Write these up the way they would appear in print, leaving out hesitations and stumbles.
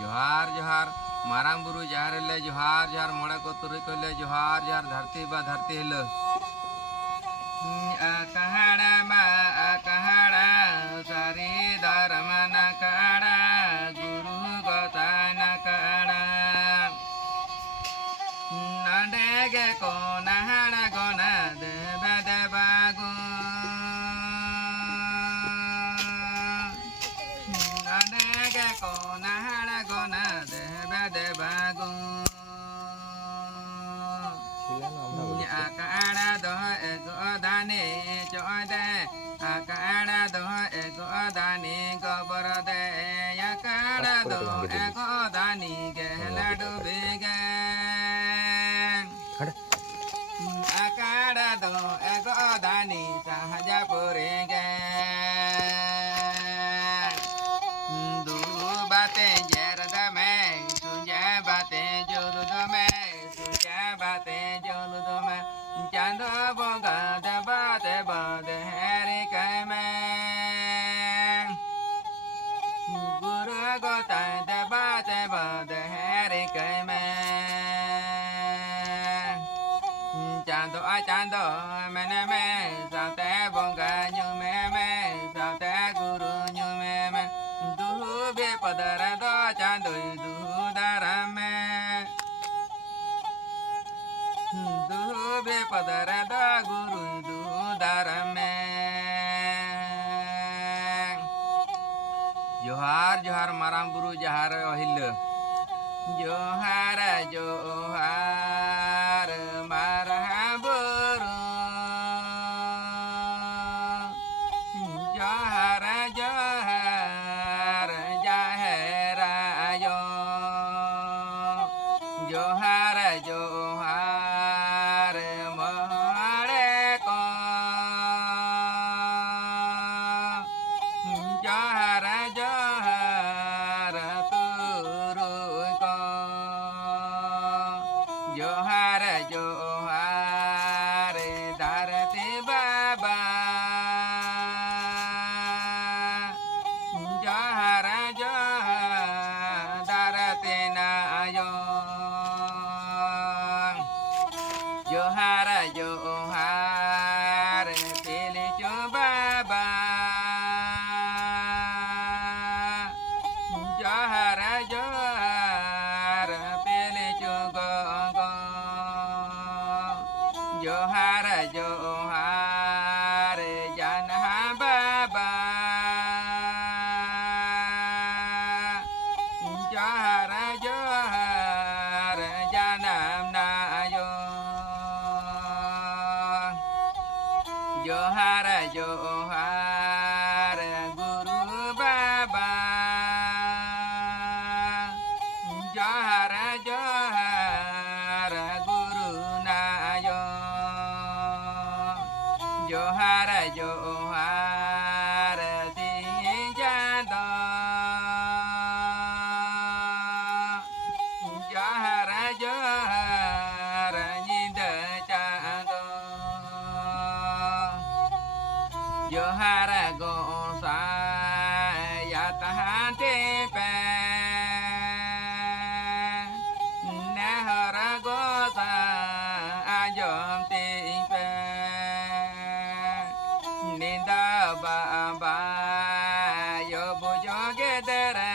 जोहार जोहार मारांग बुरु जहार ले जोहार जोहार मोड़ा को तुरई को ले जोहार जोहार धरती बा धरती हिल कहड़ा मा कहड़ा सारी धर्म न कहड़ा गुरु गोता न कहड़ा नडेगे को नहड़ा गोना देव देवागु नडेगे को नहड़ा गोना देव देवागु आकाड़ा दो एगो दानी चौदे आकाड़ा दो एगो दानी गोबर दे आकाड़ा दो एगो दानी गेला डूबी गे आकाड़ा दो एगो दानी सहजा पूरे गे दू बातें जरद में तुझे बातें जुरुद में तुझे बातें जुरुद में चांद बोगा दबाद बाद हैरी कह में गुरु गोता दबाद बाद हैरी कह में चांदो आ चांदो मैंने में साते बोगा न्यू में साते गुरु न्यू में दू बे पदर दो चांदो दू दर में दू बे पदर दो गुरु दू दर में जोहार जोहार माराम बुरु जहार अहिल जोहार जोहार मारा बुरु जोहार जोहार जहरायो जोहार जोहार मोहरे को जोहार जोहार तुरु को जोहार जोहार धरती बाबा जोहार जोहार धरती नायो जोहार जोहार तेले चो बाबा जोहार जोहार पेले चो गो जोहार जोहार जानहा बाबा जोहार जोहार जानम नायो जोहार जोहार गुरु बाबा जोहार जोहार गुरु नायो जोहार जोहार जादो जोहार जोहार निद चांदो जोहार गोसाई यातहाते पे नहर गोसा आजम ते पे निंदा बाबा यो बुझो गेदरा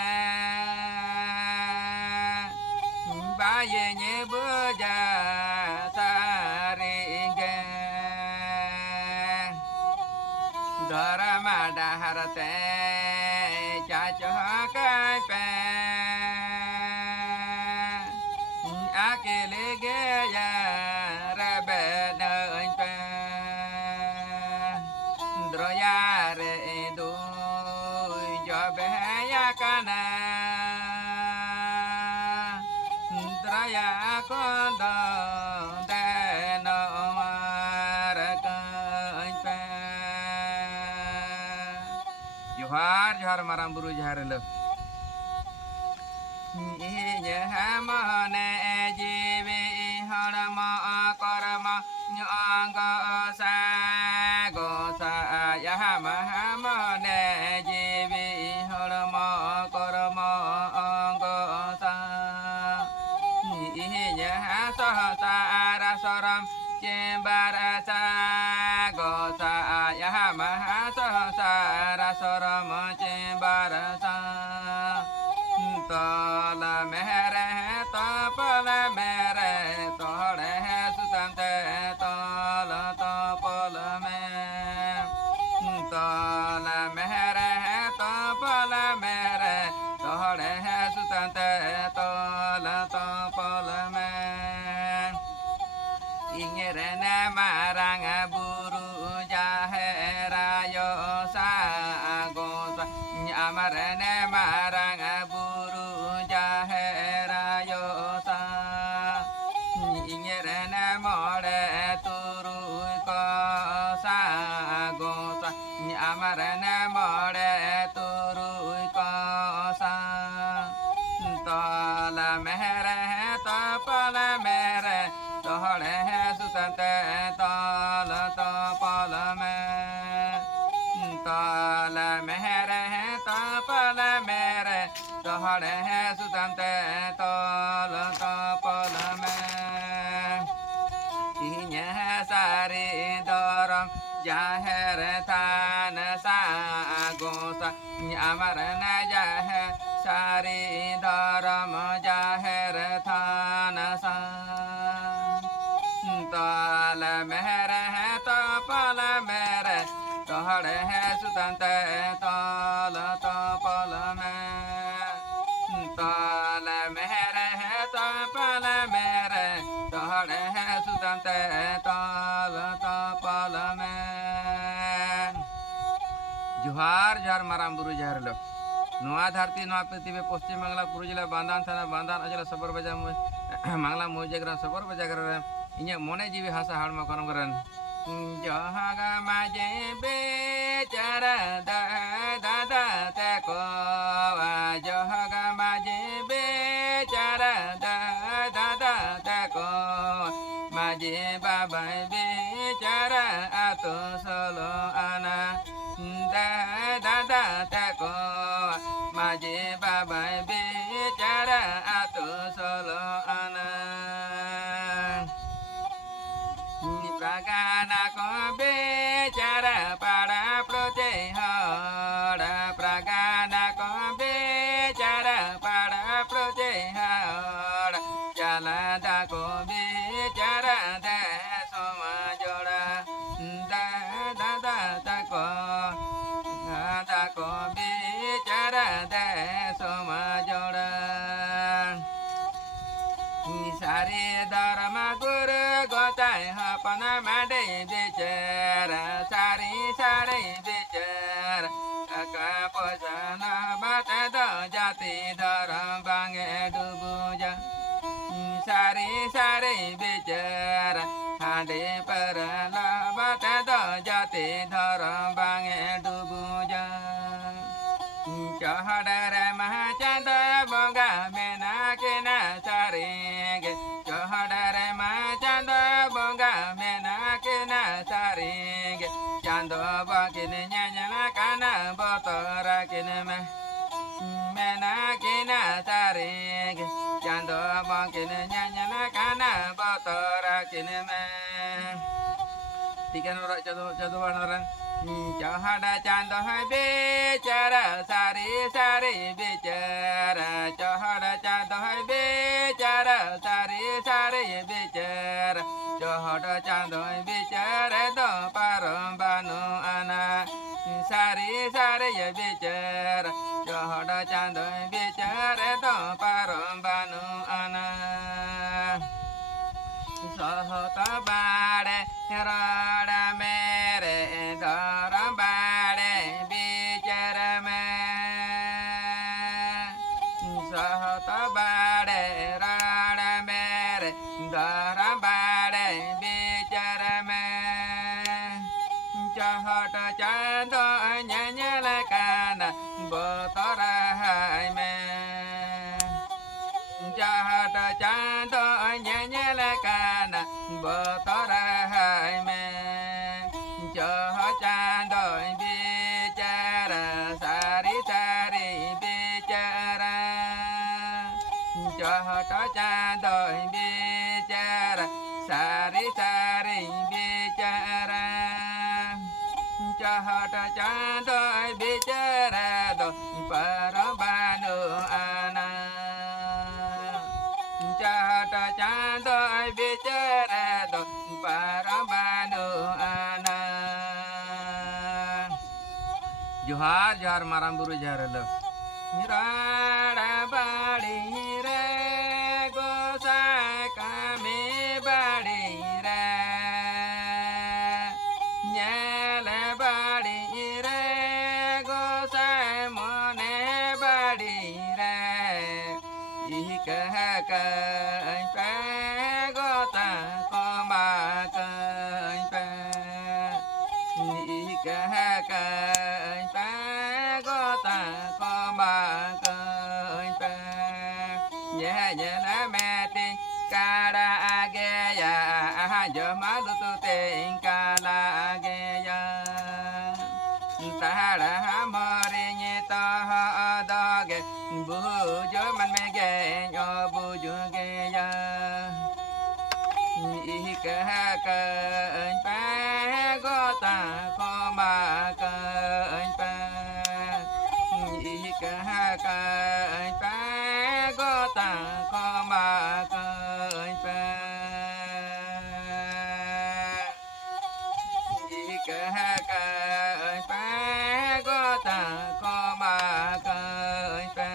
बाये ने बुझा सारे गे धर्म डहरते चाचो पे अकेले गया रबे पे द्रोयार दो जब है कना द्रया को दो देनो मार पे जोहार जोहार माराम बुरु जहार लो मने जीवी हरम करम अंग सा गोसा यह मने जीवी हरम करम तल मेरे तपल मेरे तोड़े सुतंते तल तपल में तल मेरे तपल मेरे तोड़े सुतंते तल तपल में इंगरे ने मारंग बुरु jaherayo sagosa amarane marang buru jaherayo sa ingirene more turu ko sagosa amarane more turu ko sa tala mere tapala mere तोहरे सुतंते ताल तपल में ताल मेरे तपल मेरे तोहरे सुतंते ताल तपल में इन्हें सारी दरम जाहिर थान सागोसा अमर न जाहे सारी दरम जाहिर थान सा तल मेरे तपल मेरे तोहरे सुतंते तल तपल में तल मेरे तपल मेरे तोहरे सुतंते तल तपल में जोहार जोहार माराम बुरु जोहार लो नोआ धरती नोआ पृथ्वी पश्चिम बांग्ला पुरु जिला बांधान थाना बांधान अजला सबर बजा मांगला मोजेग्राम सबर बजागर इन्हें मोने जीवी हासा हाड़मा करम करन जहागा माजे बेचारा दादा तको जहागा माजे बेचारा दादा तको माजे बाबा बेचारा आतो सलो आना दादा तको माजे बाबा बेचारा आतो सलो आना Pragana ko becara pada protehara Pragana ko becara pada protehara Jalada ko becara de soma joda da da ko da ko becara de soma joda Sari dharma guru gotai hapana made bicara sari sari bicara kaka posana bata do jati dharam bange dubuja sari sari bicara hade parala bata do jati dharam bange dubuja Chahadare mahachanda bonga mena kena saringe Chahadare mahachanda bonga mena kena saringe Chando bakine nyanyana kana botora kine mena kena saringe Chando bakine nyanyana kana botora kine Tiga norak jatuh orang Chahada chando hai becara sari sari becara Chahada chando hai becara sari sari becara Chahada chando hai becara do param banu ana sari sari becara Chahada chando hai becara do param banu ana Sahota bade rada mere dara bade bicara me Sahota bade rada mere dara bade bicara me Chahota chando nyanyala kana botora hai me Chahota chando nyanyala kana botora hai me Chaha chando bicara sari sari bicara Chahota chando bicara sari sari bicara Chahota chando bicara do parabanu ana जोहार जोहार माराम बुरु जहर लो राड़ा बाड़ी रे गोसाई कामे बाड़ी रे न्याले बाड़ी रे गोसाई मोने बाड़ी रे इही कह कहीं पे गोता कोमा कहीं पे इही कह कहीं पे गोता कोमा कहीं पे यह जन में ती काड़ा आगे या जो मालू तो ते काला आगे या ताड़ा हमारे ये तो दोगे बुझो मन में गे यो बुझो गे या इही कह कहीं पे गोता कोमा कहीं पे इही कह कहीं पे गोता कोमा कहीं पे इही कह कहीं पे गोता कोमा कहीं पे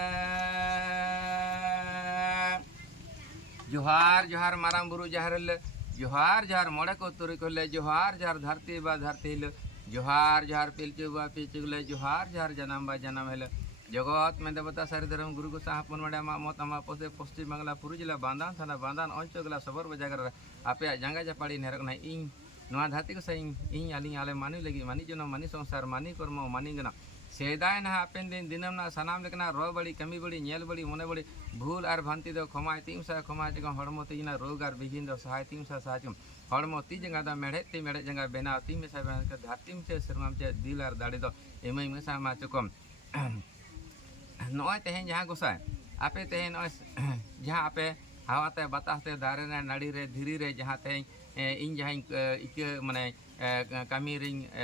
जोहार जोहार माराम बुरु जहर ले जोहार जोहार मोड़े को तुरी को ले जोहार जोहार धरती बा धरती ले जोहार जोहार पिलचु बा पिलचु ले जोहार जोहार जन्म बा जन्म हेले जगत में देवता सारी धर्म गुरु को साहपुन मडे मा मत अमा पोसे पश्चिम बांग्ला पुरु जिला बांदान थाना बांदान अंचल सबर बजागर आपे जंगा जपाड़ी नेरक ना इन नवा धरती को सही इन आली आले मानी लगी मानी जनो मानी संसार मानी कर्म मानी गना सेदाय ना आपेन दिन दिनम ना सनाम लेकना रो बड़ी कमी बड़ी नेल बड़ी मोने बड़ी भूल और भंती दो खमाय तीमसा खमाय जगह हड़मो तीना रोग और बिगिन दो सहाय तीमसा साजम हड़मो ती जंगा दा मेढ़े जंगा बेना तीम सा बेना के धरती में से शर्माम से दिल और दाड़ी दो एमई में सा मा चुकम नॉय तेहन जहाँ गोसाय आपे तेहन नॉय जहाँ आपे हवाते बताते दारे रे नाड़ी रे धीरी रे जहाँ तेहन इन जहाँ इके माने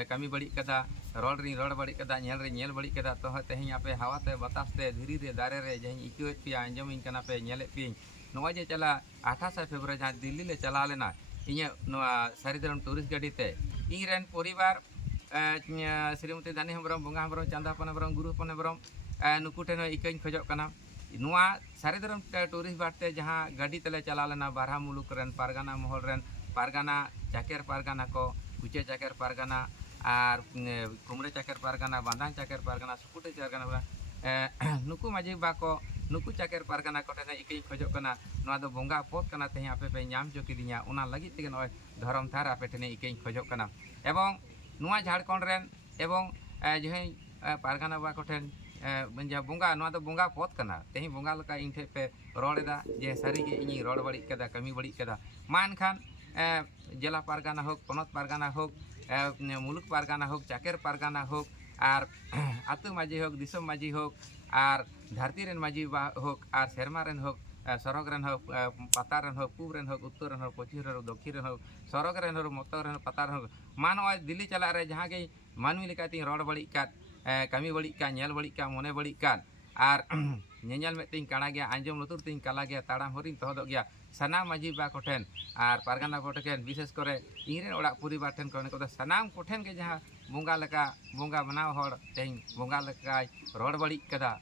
कमी बड़ी कदा रोड बड़ी कदा नेल बड़ी कदा तो तेहन आपे हवाते बताते धीरी रे दारे रे जहाँ इके पे आंजम इन कना पे नेले पे नॉय जे चला 28 फेब्रुआरी जहाँ दिल्ली ले चला लेना इन सारीधरम टूरिस्ट गाड़ी ते इन रेन परिवार श्रीमती दानी हेम्ब्रम बोंगा हेम्ब्रम चांदापन हेम्ब्रम गुरुपन हेम्ब्रम नुकु ठेन इकाई खोजोग कना नुआ सारीधरम टूरिस्ट बाटे जहाँ गाड़ी तेले चला लेना बारहा मुलुक रेन पारगाना महल रेन पारगाना चाकेर पारगाना को कुचे चाकेर पारगाना और कुमड़े चाकेर पारगाना बांधान चाकेर पारगाना सुकुटे चाकेर नुकु माझी बाको नुकु चाकेर पारगाना को ठेन इकाई खोजोग कना नुआ दो बोंगा पोत कना तेहे आपे पे नाम जो किदिया उना लगी तेगे नय धरम थार आपे ठेन इकाई खोजोग कना एवं नुआ झारखंड रेन एवं जहे पारगाना बा को ठेन बोंगा नुआ दो बोंगा पोत कना तेही बोंगा लका इन ठे पे रोड़ेदा जे सारी के इनी रोड़ बड़ी कदा कमी बड़ी कदा मान खान जिला पारगाना होक पनत पारगाना होक मुलुक पारगाना होक चाकेर पारगाना होक और आतु माझी होक दिसम माझी होक और धरती रेन माझी बा होक और शर्मा रेन होक सरग रेन होक पता रेन होक पूब रेन होक उत्तर रेन होक पश्चिम रेन होक दक्षिण रेन होक सरग रेन होक मत रेन पता रेन होक मान दिल्ली चला रे जहाँ के मानवी लेकाती रोड़ बड़ी का कमी बड़ी का नेल बड़ी का मोने बड़ी का और नेल में तीन काड़ा गया आंजम लुतुर तीन काला गया ताड़ाम हरिन तहद गया सनाम माझी बा कोठेन और पारगाना कोठेन विशेष करे इन ओड़ा परिवार ठेन को सनाम कोठेन के जहाँ बोंगा लका बोंगा बनाव हड़ तेहन बोंगा लका रोड बड़ी कदा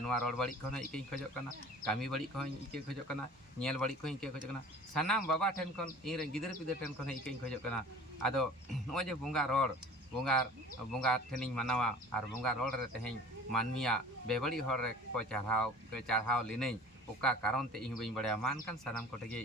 नुआ रोड बड़ी खन इके खोजोग कना कमी बड़ी खन इके खोजोग कना नेल बड़ी खन इके खोजोग कना सनाम बाबा ठेन खन इन गिदर पिदर ठेन खन इके खोजोग कना आदो नोय जे बोंगा रोड बोंगा ठेनिंग मानावा और बोंगा रोड रे तेहन मानमिया बेबड़ी हर रे को चढ़ाव लेने ओका कारण ते इन बई बड़ा मान कान सानाम कोटेगे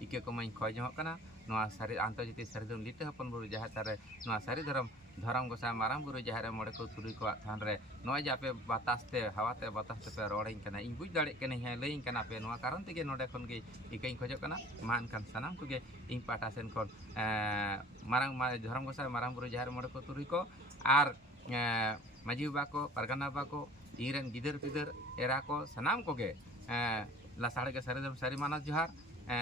इके को मैं खोज कना नोआ सारी आंतर्जातीय सारीधरम लिटे हपन बुरु जहाँ तारे नोआ सारीधरम धरम गोसा माराम बुरु जहाँ मोड़े को तुरुई को थान रे नोय जापे बतासते हवाते बतासते पे रोड़िंग कना इन बुझ दाड़े कने है लईंग कना पे नोआ कारण तेगे नोडे खन गे इके खोजो कना मान कान सानाम कोगे इन पाटा सेन खन माराम धरम गोसा माराम बुरु जहाँ मोड़े को तुरुई को और माझी बा को पारगाना बा को इन गिदर पिदर एरा को सानाम कोगे लासाड़े के सारीधरम सारी मानस जोहार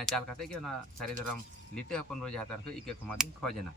चाल काते के ना सारीधरम लिटे हपन बुरु जहाँ तार इके खमादिन खोजना।